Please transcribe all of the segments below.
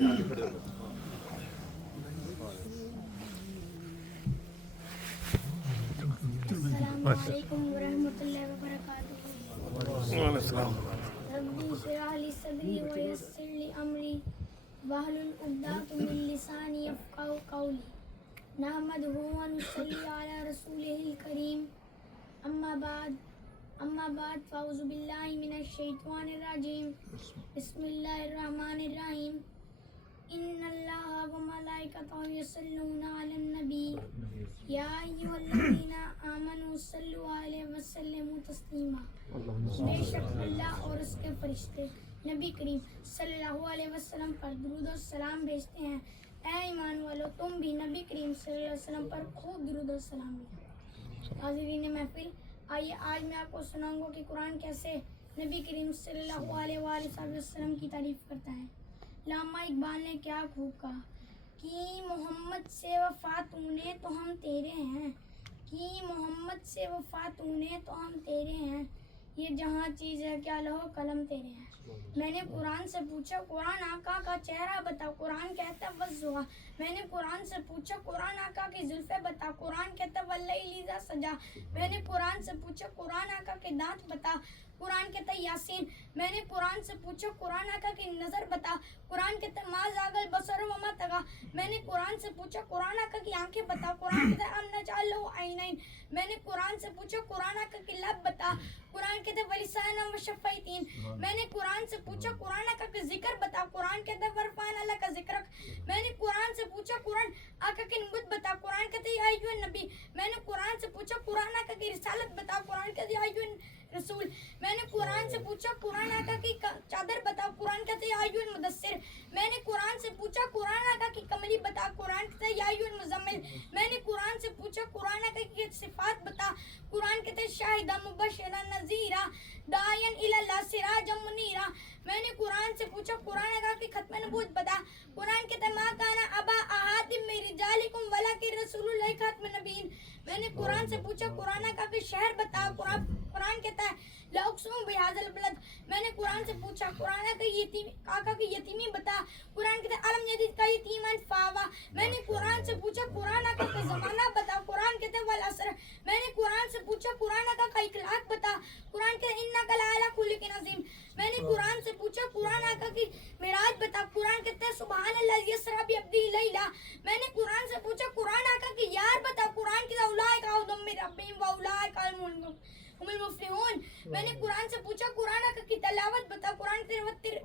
अस्सलामुअलैकुम वरहमतुल्लाहि वबरकातुहू। रब्बी इश्रह ली सदरी व यस्सिर ली अमरी वहलुल उक़दतम मिन लिसानी यफ़क़हू क़ौली। नहमदुहु व नुसल्ली अला रसूलिहिल करीम। अम्मा बाद फ़अऊज़ु बिल्लाहि मिनश शैतानिर रजीम। बिस्मिल्लाहिर रहमानिर रहीम। इन्नल्लाहा व मलाइकतहु यसल्लूना अलन नबी या अय्युहल्लज़ीना आमनू सल्लु अलैहि व सल्लिमू तस्लीमा। बेशक अल्लाह और उसके फरिश्ते नबी करीम सल्लल्लाहु अलैहि वसल्लम पर दुरूद और सलाम भेजते हैं। ऐ ईमान वालो, तुम भी नबी करीम सल्लल्लाहु अलैहि वसल्लम पर खूब दुरूद और सलाम भेजो। हाज़रीन महफिल, आइए आज मैं आपको सुनाऊंगा कि कुरान कैसे नबी करीम सल्लल्लाहु अलैहि वसल्लम की तारीफ करता है। अल्लामा इकबाल ने क्या खूब कहा कि मोहम्मद से वफा तूने तो हम तेरे हैं, कि मोहम्मद से वफा तूने तो हम तेरे हैं, ये जहाँ चीज़ है क्या लहो कलम तेरे हैं। मैंने कुरान से पूछा कुरान आका का चेहरा बता, कुरान कहता वज़्ज़ुहा। मैंने कुरान से पूछा कुरान आका की जुल्फ़े बता, कुरान कहता वल्लैलि इज़ा सजा। मैंने कुरान से पूछा कुरान आका के दांत बता, कुरान कहता यासीन। मैंने कुरान से पूछा कुरान आका की नज़र बता, कुरान कहता मा ज़ागल बसर व मा तगा। मैंने कुरान से पूछा कुरान आका की आंखें बता, कुरान कहता अम नजअलहु ऐनैन। मैंने कुरान से पूछा कुरान आका की लब बता, कुरान कहता वलिसानन व शफ़ैतैन। मैंने कुरान से पूछा कुरान आका का जिक्र बता, कुरान कहता वरफ़अना लका ज़िक्रक। मैंने कुरान से पूछा कुरान आका की नुबुव्वत बता, कुरान कहता या अय्युहन नबी। मैंने कुरान से पूछा कुरान आका की रिसालत बता, कुरान कहता या अय्युहन रसूल। मैंने कुरान से पूछा कुरान आका की चादर बता, कुरान कहता या अय्युहल मुदस्सिर। मैंने कुरान से पूछा कुरान आका की कमली बता, कुरान कहता या अय्युहल मुज़म्मिल। मैंने कुरान से पूछा कुरान आका की सिफात बता, कुरान कहता शाहिदन मुबश्शिरन नज़ीरा दायन इलल्लाह सिराजम मुनीरा। मैंने कुरान से पूछा कुरान आका की खत्म नबूवत बता, कुरान कहता मा काना अबा अहादिम मिन रिजालिकुम वलाकिन रसूलुल्लाह खातमुन नबीय्यीन। मैंने कुरान से पूछा कुरान आका के शहर बता, कुरान कहता है ला उक़सिमु बिहाज़िल बलद। मैंने कुरान से पूछा कुरान आका की यतीमी बता, कुरान कहता है अलम यजिदका यतीमन फ़आवा। मैंने कुरान से पूछा कुरान आका का ज़माना बता, कुरान कहता है वल असर। मैंने कुरान से पूछा कुरान आका का इखलाक बता, कुरान कहता है इन्नका लअला खुलुक़िन अज़ीम। मैंने कुरान से पूछा कुरान आका की मिराज बता, कुरान कहता है सुब्हानल्लाज़ी यसरा बिअब्दिही लैला। मैंने कुरान से पूछा कुरान आका की यार बता, कुरान कहता है उलाइका हुदम मिन रब्बिहिम व उलाइका हुमुल मुफ़्लिहून। मैंने कुरान से पूछा कुरान आका की तिलावत बता, कुरान कहता है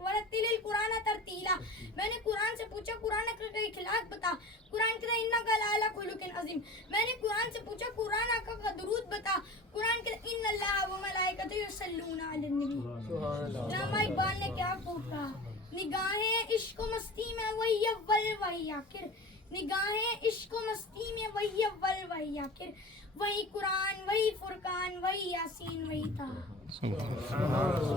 वरत्तिलिल कुरान तरतीला। मैंने कुरान से पूछा कुरान आका का इखलाक बता, कुरान कहता है इन्नका लअला खुलुक़िन अज़ीम। मैंने कुरान से पूछा कुरान आका का दुरूद बता, कुरान कहता है इन्नल्लाहा व मलाइकतहु युसल्लूना अलन नबी। अल्लामा इकबाल ने क्या खूब कहा, निगाहें इश्क व मस्ती में वही अव्वल वही आखिर, निगाहें इश्क व मस्ती में वही अव्वल वही आखिर, वही कुरान वही फुरकान वही यासीन वही ताहा।